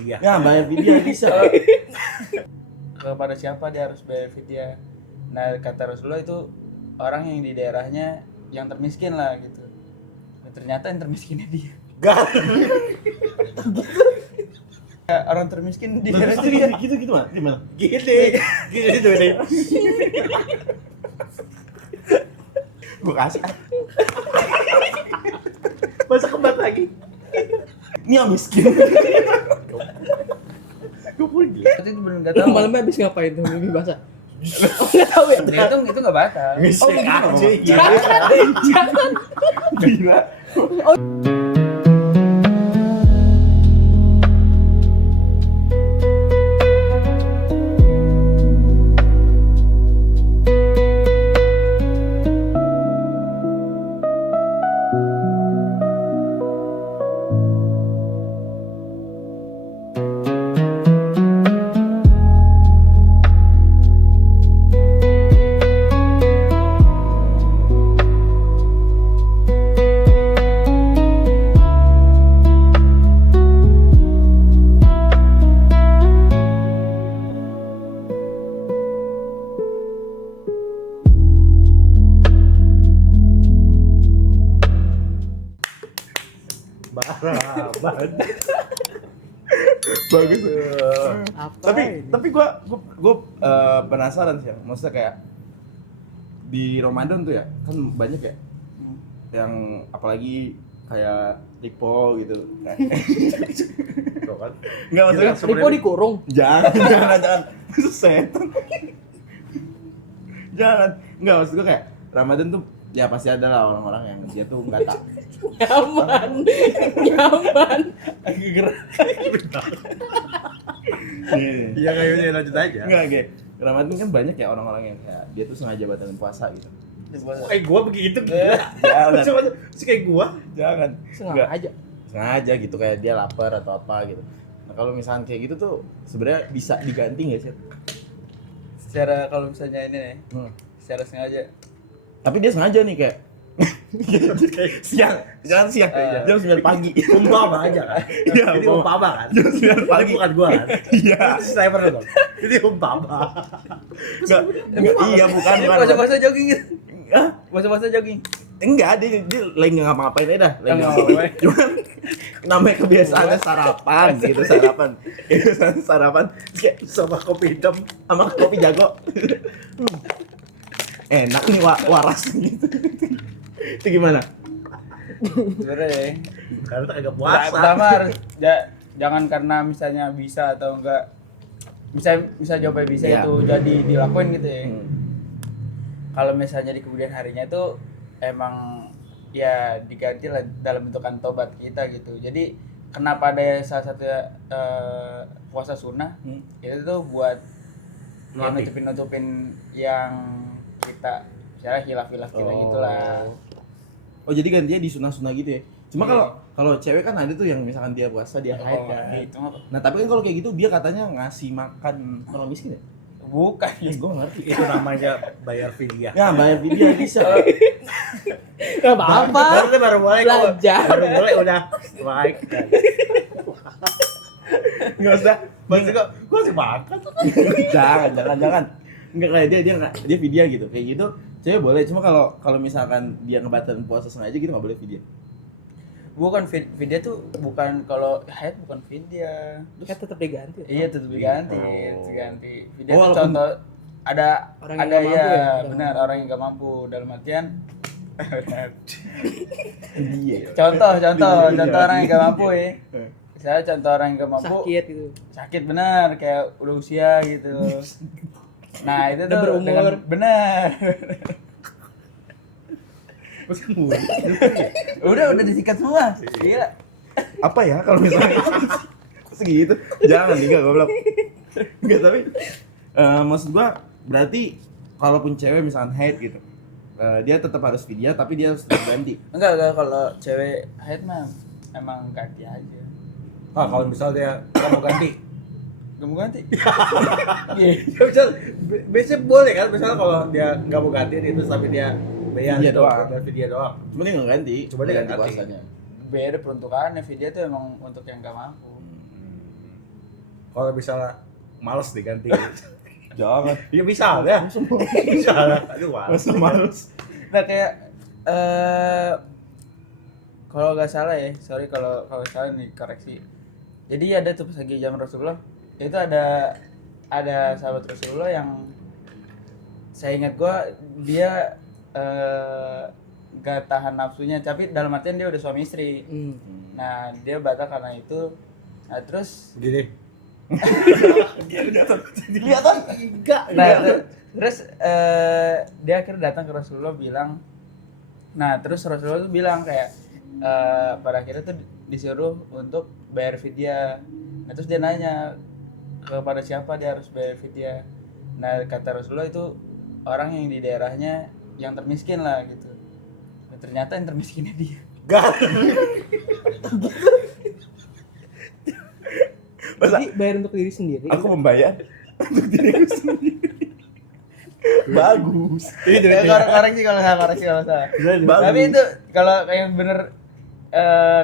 Iya. Ya bayar vidya bisa. Kepada siapa dia harus bayar vidya. Nah kata Rasulullah itu orang yang di daerahnya yang termiskin lah gitu. Nah, ternyata yang termiskinnya dia. Gak. Ya, orang termiskin di Terus daerahnya dia. gitu mah gimana? Gini tuh nih. Gue kasih. Masa kembat lagi. Ini yang miskin. Gue pergi. Berarti itu benar enggak Lu tahu. malamnya habis ngapain tuh mimpi basah? Enggak tahu ya? Itu enggak batal. Ngesek aja. Jangan. Gila. Parah banget. Bagus. Apa? Tapi gue penasaran sih, maksudnya kayak di Ramadan tuh ya kan banyak ya yang apalagi kayak Lipo gitu. Tuh kan. Enggak maksudnya Lipo dikurung. jangan setan. Jangan. Enggak maksud gue kayak Ramadan tuh ya pasti ada lah orang-orang yang dia tuh enggak tak. Nyaman. Iya kayaknya lanjut aja. Enggak, kayak Ramadan kan banyak ya orang-orang yang kayak dia tuh sengaja batalin puasa gitu. Kayak gua begitu gila. Jangan. Cuma sih kayak gua. Jangan. Sengaja. Sengaja gitu kayak dia lapar atau apa gitu. Nah, kalau misalnya kayak gitu tuh sebenarnya bisa diganti enggak sih? Secara kalau misalnya ini nih, Hmm. secara sengaja. Tapi dia sengaja nih kayak siang, jangan siang, jam 9 pagi. Umpama aja kan. Iya, Ini umpama kan. Jam 9 Ini pagi. bukan gua kan. Iya. Saya pernah dong. Ini umpama. Enggak, iya bukan. Ini puasa-puasa jogging gitu. Hah? Puasa-puasa jogging. Enggak, dia lagi nggak ngapa-ngapain aja dah. Lagi Nggak ngapa-ngapain. Cuman namanya kebiasaannya sarapan gitu, sarapan. Kebiasaan sarapan kayak Sama kopi hitam. sama kopi jago. Enak nih waras gitu. Itu gimana? Sebenarnya Karena kagak puasa. puasa. Pertama harus jangan karena misalnya bisa atau enggak bisa jawabnya bisa Iya. itu jadi dilakuin gitu ya. Hmm. Kalau misalnya di kemudian harinya itu emang ya diganti lah dalam bentukan tobat kita gitu. Jadi kenapa ada salah satu puasa sunnah itu tuh buat ya, Melatih. nutupin yang kita misalnya hilaf-hilaf kita gitulah. Oh jadi gantinya di sunah-sunah gitu ya. Cuma kalau cewek kan ada tuh yang misalkan dia puasa dia haid kan. Itu mah Nah tapi kan kalau kayak gitu dia katanya ngasih makan orang miskin ya? bukan Ya gue ngerti. Itu namanya bayar vidya. Ya bayar vidya bisa. Enggak apa-apa. Baru mulai kok. Belajar. Baru mulai udah baik. Nggak usah. Maksud gua sih makan. jangan. Enggak kayak dia vidya gitu. Kayak gitu cewek boleh. Cuma kalau misalkan dia ngebatalin puasa sengaja gitu nggak boleh vidya. bukan vidya tuh bukan kalau haid bukan vidya. Kan tetap diganti. Iya tetap diganti, Oh. diganti. Vidya Oh, tuh walaupun- contoh ada Orang yang ada nggak mampu ya, ya? benar orang yang nggak mampu dalam artian Iya. contoh Iya. orang yang nggak mampu ya. Misalnya contoh orang yang nggak mampu Sakit gitu. sakit benar kayak udah usia gitu. Nah itu Udah tuh berumur. benar. udah disikat semua. Gila. Apa ya kalau misalnya segitu? Jangan juga goblok. Enggak tapi maksud gua berarti kalaupun cewek misalkan haid gitu. Dia tetap harus vidya tapi dia harus tetap ganti. Enggak kalau cewek haid mah emang ganti aja. Ah kalau misal dia nggak mau ganti. Gak mau ganti. Ya misal biasanya boleh kan misalnya kalau dia nggak mau ganti itu tapi dia bayar Vidya itu doang. bayar vidya doang. Cuma dia nggak ganti. Cuma dia nggak ganti. Beda peruntukannya, video tuh emang untuk yang gak mampu. kalau misalnya males diganti. Jangan. Ya bisa ya. Bisa. Aduh, Masa males. Nah kayak kalau nggak salah ya, sorry kalau salah nih koreksi. Jadi ada tuh pas lagi zaman Rasulullah, itu ada sahabat Rasulullah yang saya ingat gua dia gak tahan nafsunya, tapi dalam artian dia udah suami istri. Nah dia batal karena itu. Nah terus Gini. Kelihatan. Enggak. terus dia akhirnya datang ke Rasulullah bilang, nah terus Rasulullah tuh bilang kayak pada akhirnya tuh disuruh untuk bayar fidyah. Nah terus dia nanya kepada siapa dia harus bayar fidyah. Nah kata Rasulullah itu orang yang di daerahnya yang termiskin lah gitu. Dan ternyata yang termiskinnya dia. Enggak. Jadi bayar untuk diri sendiri. Aku membayar untuk diriku sendiri. Bagus. Ya, koreksi kalau salah. Bagus. Tapi itu kalau yang bener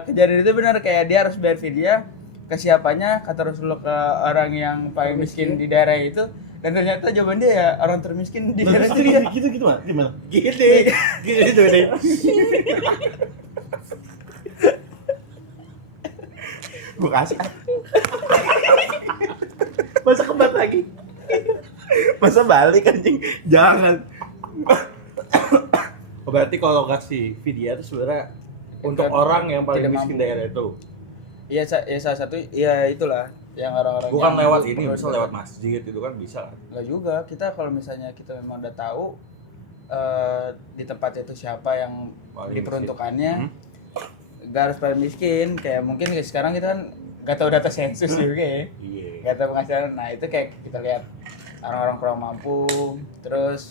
kejadian itu benar, kayak dia harus bayar fidyah ke siapanya, kata Rasulullah ke orang yang paling miskin di daerah itu, dan ternyata jawaban dia ya orang termiskin di daerah itu dia. Gitu mah. Gimana? Gini. Gitu nih. Gue kasih. Masa kembat lagi. Masa balik anjing? Jangan. Oh, berarti kalau kasih video itu sebenarnya untuk orang yang paling Tidak miskin mampu. daerah itu. Iya, ya salah satu ya itulah yang orang-orang Bukan yang lewat perlu- ini, misal lewat masjid itu kan bisa. Nggak juga, kita kalau misalnya kita memang udah tahu di tempat itu siapa yang Paling diperuntukannya, nggak harus paling miskin. Kayak mungkin sekarang kita kan nggak tahu data sensus juga ya, Iya. nggak tahu penghasilan. Nah itu kayak kita lihat orang-orang kurang mampu, terus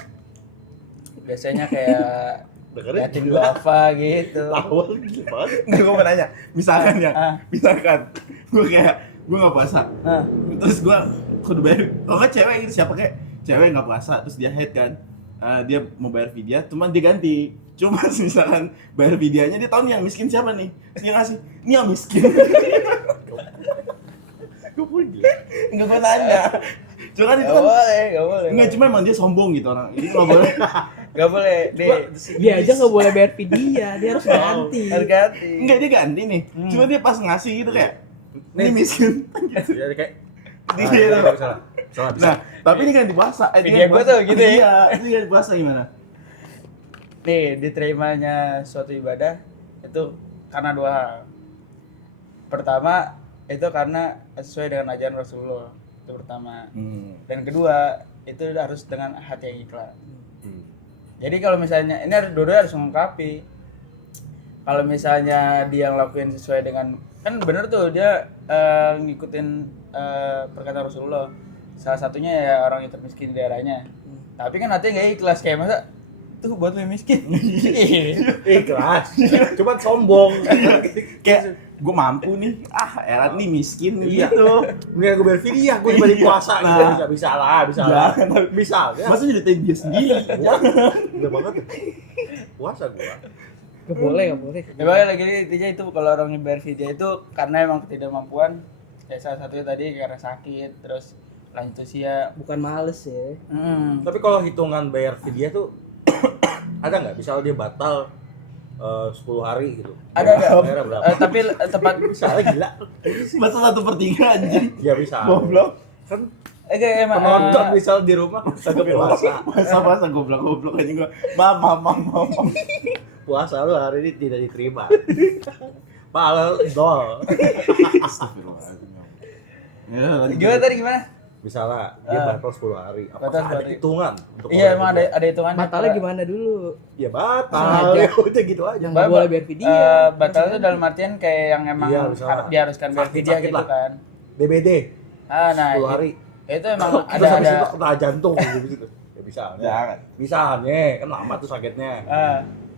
biasanya kayak Dengerin yatim gila. duafa gitu. Awal gila banget. Nggak, gue mau nanya. Misalkan ya, Ah. misalkan gue nggak puasa, Nah, terus gue kudu bayar. Kalau nggak cewek gitu, siapa kayak cewek nggak puasa, terus dia head kan, dia mau bayar fidyah, cuman dia ganti. Cuma misalkan bayar fidyahnya, dia tahu nih yang miskin siapa nih, terus dia ngasih, ini yang miskin. Gue pun gila. Nggak gue tanya. Cuma kan itu nggak kan, boleh, nggak boleh. nggak, cuma emang dia sombong gitu orang. Ini nggak boleh. Nggak boleh, Dia aja nggak boleh bayar fidyah, dia harus ganti. harus ganti. Enggak, dia ganti nih. Cuma dia pas ngasih gitu kayak, ini Nih. miskin. Jadi kayak Dia salah. Salah bisa. Nah, tapi ini kan di puasa. Fidyah gua tuh gitu ya. Iya, itu kan di puasa gimana? Nih, diterimanya suatu ibadah itu karena dua hal. Pertama, itu karena sesuai dengan ajaran Rasulullah. Itu pertama. Dan kedua, itu harus dengan hati yang ikhlas. Jadi kalau misalnya ini harus dua-dua harus melengkapi. Kalau misalnya dia ngelakuin sesuai dengan, kan bener tuh dia ngikutin perkataan Rasulullah. Salah satunya ya orang yang termiskin di daerahnya. Tapi kan hatinya nggak ikhlas, kayak masa tuh buat lu yang miskin. Ikhlas. Cuma sombong. Kayak gue mampu nih, erat nih miskin Iya. gitu. Mendingan gue bayar fidyah, gue dibanding Iya. puasa gitu. Nah. Bisa lah, bisa lah. Jangan. Bisa ya. Masa nyeritain dia sendiri? Udah banget. Puasa gua. Nggak boleh, nggak boleh. Ya makanya lagi intinya itu kalau orang yang bayar fidyah itu karena emang ketidakmampuan. Ya salah satunya tadi karena sakit, terus lanjut usia. Bukan males ya. Tapi kalau hitungan bayar fidyah tuh ada nggak? Misalnya dia batal 10 hari gitu. Ada. Bayarnya berapa? Tapi tepat Misalnya gila. Masa 1/3 anjing? Ya bisa. Goblok. Kan emang penonton misal di rumah kagak puasa. Masa goblok aja gue. Mam. Puasa lu hari ini tidak diterima. Pahala dol. Astagfirullahaladzim. Ya, lanjut. gimana tadi gimana? Misalnya dia batal 10 hari. Batal Apakah 10 ada hari. hitungan untuk Iya bayar emang fidyah? ada hitungannya. Batalnya gimana dulu? Ya batal. Sengaja. Ya udah gitu aja. Yang nggak boleh bayar fidyah. Batal itu dalam artian kayak yang emang Iya, misalnya diharuskan bayar fidyah sakit gitu lah. kan. DBD Nah 10 hari. itu emang Terus habis ada itu kena jantung gitu. Ya bisa. Jangan. Misalnya kan lama tuh sakitnya.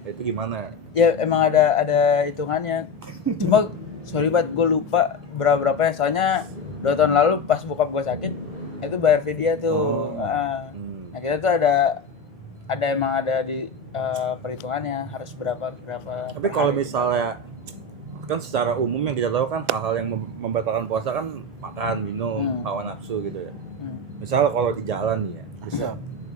Itu gimana? ya emang ada hitungannya. Cuma sorry banget gue lupa berapa ya, soalnya 2 tahun lalu pas bokap gue sakit itu bayar fidyah tuh. Nah kita tuh ada di perhitungannya harus berapa. Tapi kalau misalnya kan secara umum yang kita tahu kan hal-hal yang membatalkan puasa kan makan, minum, hawa nafsu gitu ya. Misal kalau di jalan nih ya, bisa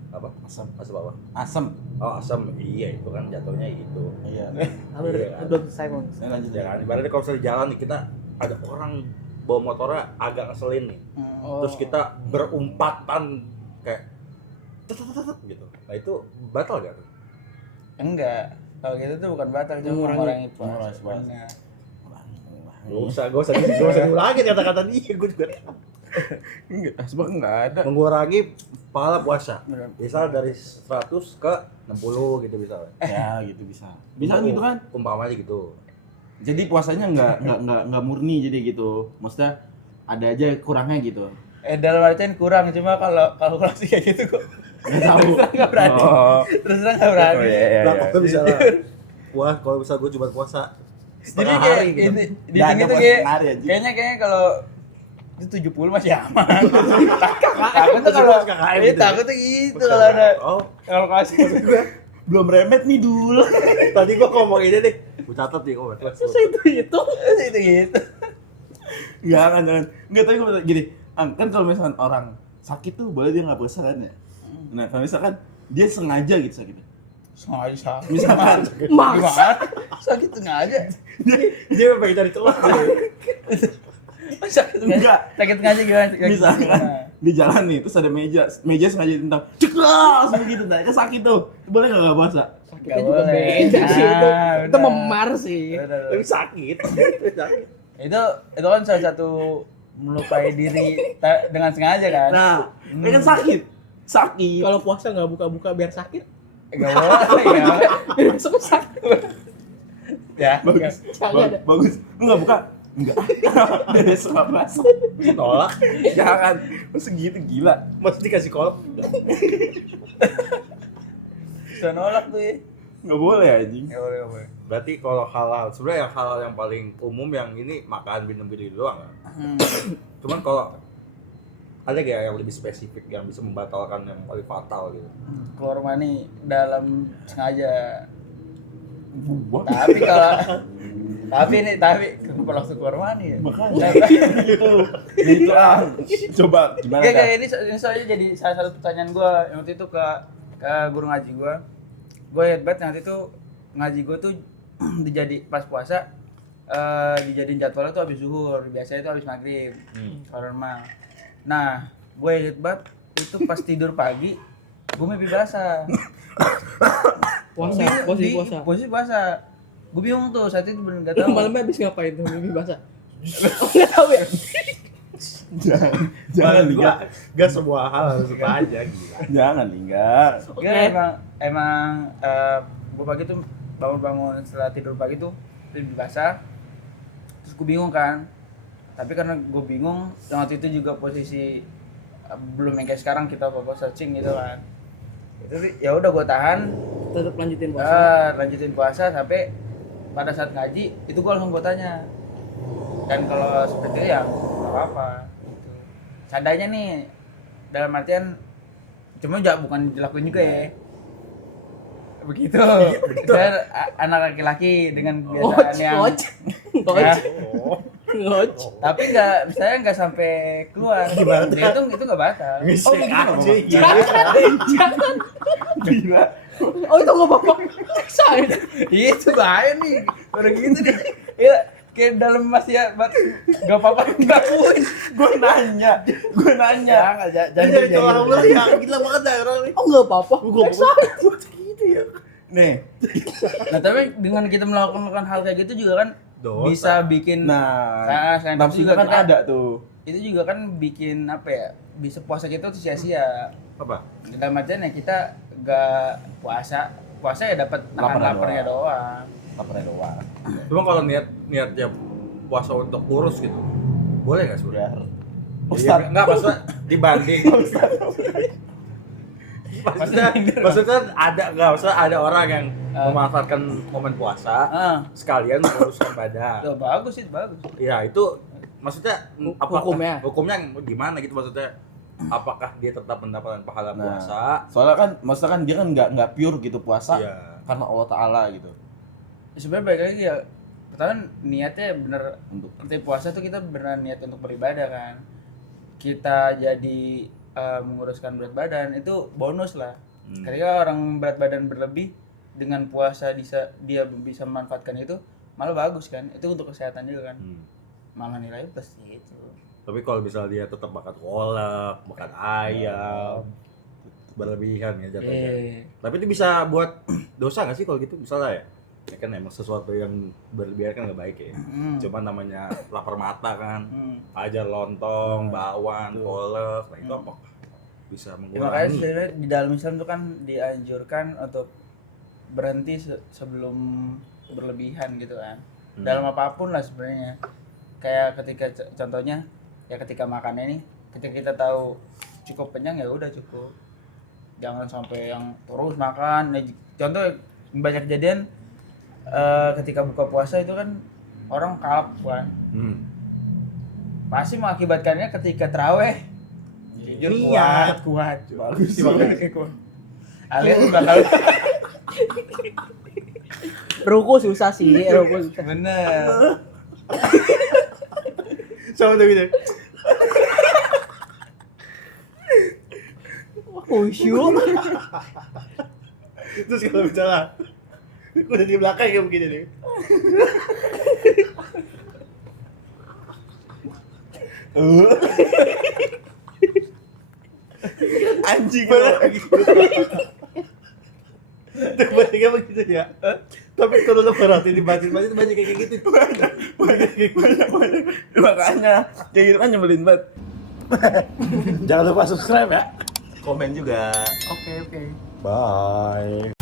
apa? Asam. Asam apa? Asam. Oh asam, iya itu kan jatuhnya gitu. Iya. Iya kan? Udah selesai Bang. Saya lanjut Ya kan, ibaratnya kalau misalnya di jalan nih kita ada orang bawa motornya agak ngeselin nih, terus kita berumpatan kayak tet gitu. Nah itu batal gak tuh? Enggak. Kalau gitu tuh bukan batal, cuma Mengurangi. mengurangi Mengurangi puasa. puasa. Benar. Gak usah diulangin kata-kata dia, gue juga Enggak, asbak enggak ada. mengurangi pahala puasa. Benar. Misal dari 100 ke 60 gitu misalnya. Ya gitu bisa. Bisa gitu kan? Umpamanya gitu. Jadi puasanya enggak murni jadi gitu. Maksudnya ada aja kurangnya gitu. Dalam artian kurang, cuma kalau kalkulasi kayak gitu kok Enggak tahu. terus terang nggak berani. Oh. Terus terang nggak berani. Oh, iya. Lah kalau misalnya puas, kalau misalnya gue cuma puasa Jadi setengah kayak hari gitu. di Nggak sini ada tuh puasa kayak setengah hari, anjing. kayaknya kalau itu 70 masih aman. Takut tuh kalau KKM ini gitu ya? takut tuh gitu kalau ada Oh, kalau kasih Belum remet nih dulu. tadi gue ngomong ini nih. Gue catat nih, gue Susah itu. itu gitu. Jangan. Enggak, tapi gue gini, kan kalau misalkan orang sakit tuh boleh dia nggak puasa kan ya. Nah, kalau misalkan dia sengaja gitu sakit. Sengaja sakit. Misalkan Gimana? Sakit sengaja. dia pengen cari celah. Sakit sengaja. Enggak. Sakit sengaja gimana? misalkan di jalan nih terus ada meja sengaja ditendang ceklas begitu nah kan sakit tuh boleh nggak puasa Kita Nggak juga boleh. beda sih itu. Itu Udah. memar sih. Tapi sakit. Itu kan salah satu melukai diri dengan sengaja kan? nah ini kan sakit Kalau puasa nggak buka-buka biar sakit. Enggak boleh ya. Biar besok sakit. Ya. bagus Jangan ada. bagus lu nggak buka enggak dia besok nggak puasa Nolak. jangan lu segitu gila Masih dikasih kolom. Bisa nolak tuh ya. nggak boleh anjing Enggak boleh, enggak boleh. Berarti kalau hal-hal sebenarnya hal-hal yang paling umum yang ini makan minum gitu doang kan? Cuman kalau ada gak yang lebih spesifik yang bisa membatalkan yang paling fatal gitu? Keluar mani dalam sengaja. buah Tapi kenapa langsung keluar mani ya? makanya gitu coba gimana Kayak dah? ini soalnya jadi salah satu pertanyaan gue yang waktu itu ke guru ngaji gue. Gue head banget yang waktu itu ngaji gue tuh pas puasa dijadiin jadwalnya tuh habis zuhur, biasanya tuh habis maghrib. Kalau normal. Nah, gue head banget itu pas tidur pagi gue mimpi basah. Posisi puasa. Gue bingung tuh saat itu bener gak Lu tahu. malamnya habis ngapain tuh mimpi basah? Enggak tahu ya? jangan liga Gak semua hal harus suka aja gila. jangan liga Enggak, emang gue pagi tuh bangun setelah tidur pagi tuh mimpi basah. Terus gue bingung kan. Tapi karena gue bingung, yang waktu itu juga posisi belum yang kayak sekarang kita apa searching gitu kan. Itu ya udah gue tahan, Tetap lanjutin puasa. lanjutin puasa sampai pada saat ngaji itu gue langsung gue tanya. Dan kalau seperti itu ya nggak apa-apa. Gitu. Seandainya nih dalam artian cuma bukan dilakuin juga ya. Begitu. Dan anak laki-laki dengan kebiasaan yang ya, Ngoc. tapi saya nggak sampai keluar. Gimana tuh? Itu nggak batal. Oh, gitu gila. Jangan. gila Oh itu nggak apa-apa. Saya. Itu bahaya nih. Udah gitu nih. Ya, kayak dalam masih ya nggak apa-apa ngelakuin. gue nanya Jangan Jadi celah mulai ya gila banget dah orang nih. Oh nggak apa-apa. Gue gitu ya. nih Nah tapi dengan kita melakukan hal kayak gitu juga kan Dosa. bisa bikin nah selain itu nafsunya kan kita- ada tuh itu juga kan bikin apa ya, bisa puasa kita tuh sia-sia. Apa? Dalam artian ya kita gak puasa ya dapat nahan laparnya doang. laparnya doang Cuma kalau niatnya puasa untuk kurus gitu, boleh nggak sebenarnya? Ustaz. Enggak, maksudnya dibanding. maksudnya ada nggak? Maksudnya ada orang yang memanfaatkan momen puasa sekalian menguruskan badan. Tuh, bagus sih, bagus. Ya itu maksudnya Hukumnya. hukumnya gimana gitu maksudnya? Apakah dia tetap mendapatkan pahala Nah. puasa? soalnya kan maksudnya kan dia kan nggak pure gitu puasa Iya. karena Allah Taala gitu Sebenarnya baik lagi ya, pertama niatnya bener Untuk seperti puasa tuh kita beneran niat untuk beribadah kan. Kita jadi menguruskan berat badan itu bonus lah. Ketika orang berat badan berlebih dengan puasa dia bisa memanfaatkan itu malah bagus kan. Itu untuk kesehatan juga kan. Malah nilainya plus itu. Tapi kalau misalnya dia tetap makan kolak, makan ayam, berlebihan ya jatuhnya. Tapi itu bisa buat dosa nggak sih kalau gitu misalnya ya? Ya kan emang sesuatu yang berlebihan kan nggak baik ya. Cuma namanya lapar mata kan, ajar lontong, bakwan, kolak, nah itu apa? Bisa Ya, makanya mengurangi. sebenarnya di dalam Islam itu kan dianjurkan untuk berhenti sebelum berlebihan gitu kan. Dalam apapun lah sebenarnya. Kayak ketika contohnya ya ketika makan ini, ketika kita tahu cukup kenyang ya udah cukup. Jangan sampai yang terus makan. Nah, contoh banyak kejadian ketika buka puasa itu kan orang kalap kan. Pasti mengakibatkannya ketika terawih. Jujur kuat. bagus. Alias bakal Ruku susah sih, ruku susah. bener. Sama tuh gitu. Khusyuk. Terus kalau misalnya udah di belakang kayak begini nih. Anjing. Terbalik begitu ya. Tapi kalau lo perhatiin di batin banyak kayak gitu. Makanya kayak gitu kan nyebelin banget. Jangan lupa subscribe ya. Komen juga. Oke. Bye.